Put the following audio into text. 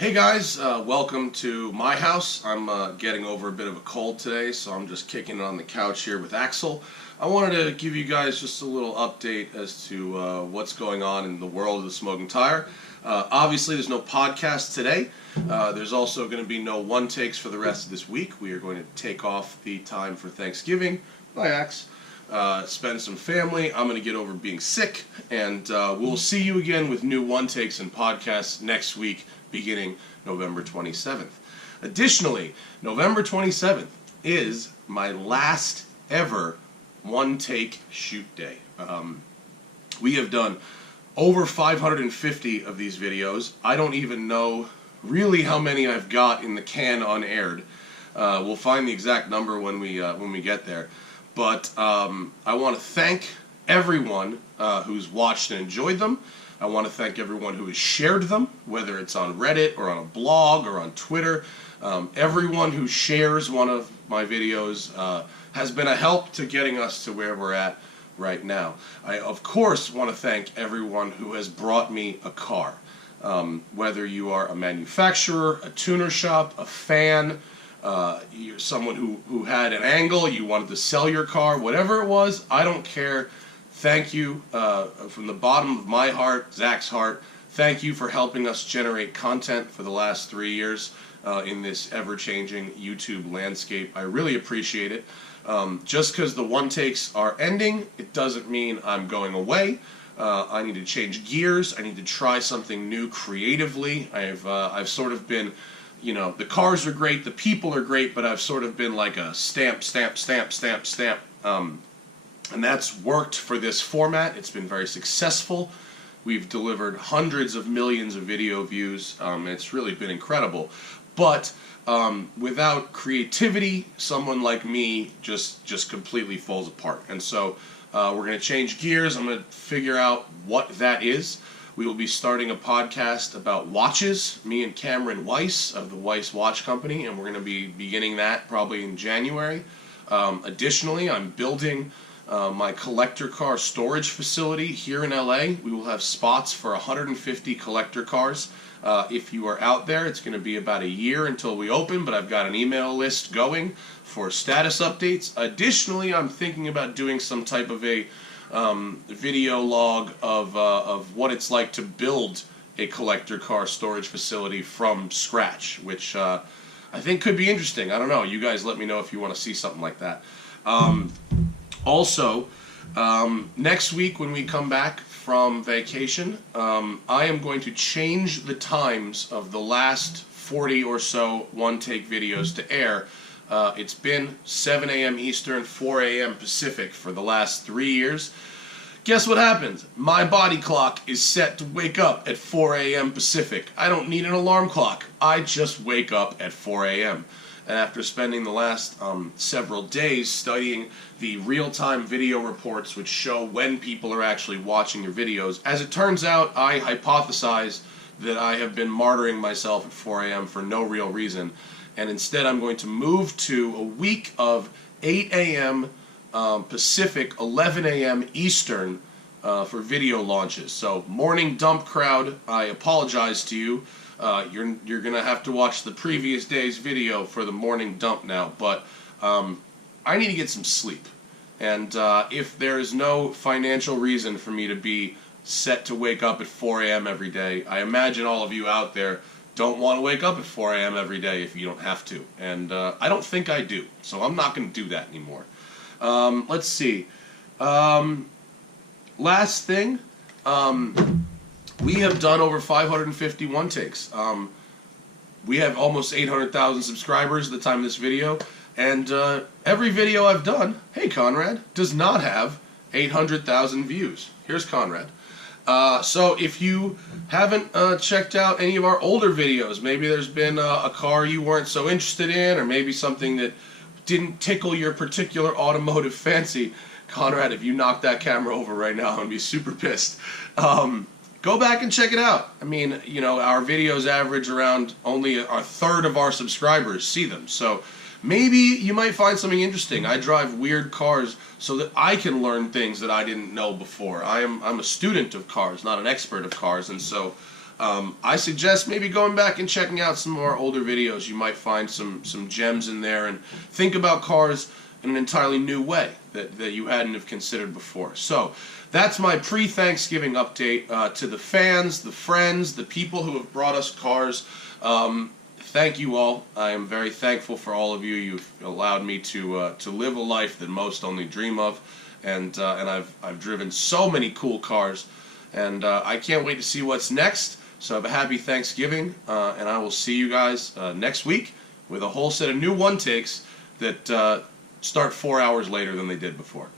Hey guys, welcome to my house. I'm getting over a bit of a cold today, so I'm just kicking it on the couch here with Axel. I wanted to give you guys just a little update as to what's going on in the world of the smoking tire. Obviously, there's no podcast today. There's also going to be no one takes for the rest of this week. We are going to take off the time for Thanksgiving. Bye, Ax. Spend some family. I'm going to get over being sick, and we'll see you again with new one takes and podcasts next week, beginning November 27th. Additionally, November 27th is my last ever one-take shoot day. We have done over 550 of these videos. I don't even know really how many I've got in the can unaired. We'll find the exact number when we get there. But I want to thank everyone who's watched and enjoyed them. I want to thank everyone who has shared them, whether it's on Reddit or on a blog or on Twitter. Everyone who shares one of my videos has been a help to getting us to where we're at right now. I, of course, want to thank everyone who has brought me a car. Whether you are a manufacturer, a tuner shop, a fan, you're someone who had an angle, you wanted to sell your car, whatever it was, I don't care. Thank you from the bottom of my heart, Zach's heart. Thank you for helping us generate content for the last 3 years in this ever-changing YouTube landscape. I really appreciate it. Just because the one takes are ending, it doesn't mean I'm going away. I need to change gears. I need to try something new creatively. I've sort of been, you know, the cars are great, the people are great, but I've sort of been like a stamp. And that's worked for this format. It's been very successful. We've delivered hundreds of millions of video views. It's really been incredible. But without creativity, someone like me just completely falls apart. And so we're going to change gears. I'm going to figure out what that is. We will be starting a podcast about watches, me and Cameron Weiss of the Weiss Watch Company, and we're going to be beginning that probably in January. Additionally, I'm building my collector car storage facility here in LA. We will have spots for 150 collector cars. If you are out there, it's going to be about a year until we open, but I've got an email list going for status updates. Additionally, I'm thinking about doing some type of a video log of what it's like to build a collector car storage facility from scratch, which I think could be interesting. I don't know. You guys let me know if you want to see something like that. Also, next week when we come back from vacation, I am going to change the times of the last 40 or so one-take videos to air. It's been 7 a.m. Eastern, 4 a.m. Pacific for the last 3 years. Guess what happens? My body clock is set to wake up at 4 a.m. Pacific. I don't need an alarm clock. I just wake up at 4 a.m. And after spending the last several days studying the real-time video reports which show when people are actually watching your videos, as it turns out, I hypothesize that I have been martyring myself at 4 a.m. for no real reason. And instead I'm going to move to a week of 8 a.m. Pacific, 11 a.m. Eastern for video launches. So morning dump crowd, I apologize to you. You're going to have to watch the previous day's video for the morning dump now, but I need to get some sleep. And if there is no financial reason for me to be set to wake up at 4 a.m. every day, I imagine all of you out there don't want to wake up at 4 a.m. every day if you don't have to. And I don't think I do, so I'm not going to do that anymore. Let's see. Last thing. We have done over 550 one takes. We have almost 800,000 subscribers at the time of this video, and every video I've done, hey Conrad, does not have 800,000 views. Here's Conrad. So if you haven't checked out any of our older videos, maybe there's been a car you weren't so interested in, or maybe something that didn't tickle your particular automotive fancy, Conrad, if you knock that camera over right now, I'm going to be super pissed. Go back and check it out. I mean, you know, our videos average around only a third of our subscribers see them. So maybe you might find something interesting. I drive weird cars so that I can learn things that I didn't know before. I'm a student of cars, not an expert of cars, and so I suggest maybe going back and checking out some more older videos. You might find some gems in there, and think about cars in an entirely new way that you hadn't have considered before. So that's my pre-Thanksgiving update to the fans, the friends, the people who have brought us cars. Thank you all. I am very thankful for all of you. You've allowed me to live a life that most only dream of, and I've driven so many cool cars, and I can't wait to see what's next. So have a happy Thanksgiving, and I will see you guys next week with a whole set of new one takes that start 4 hours later than they did before.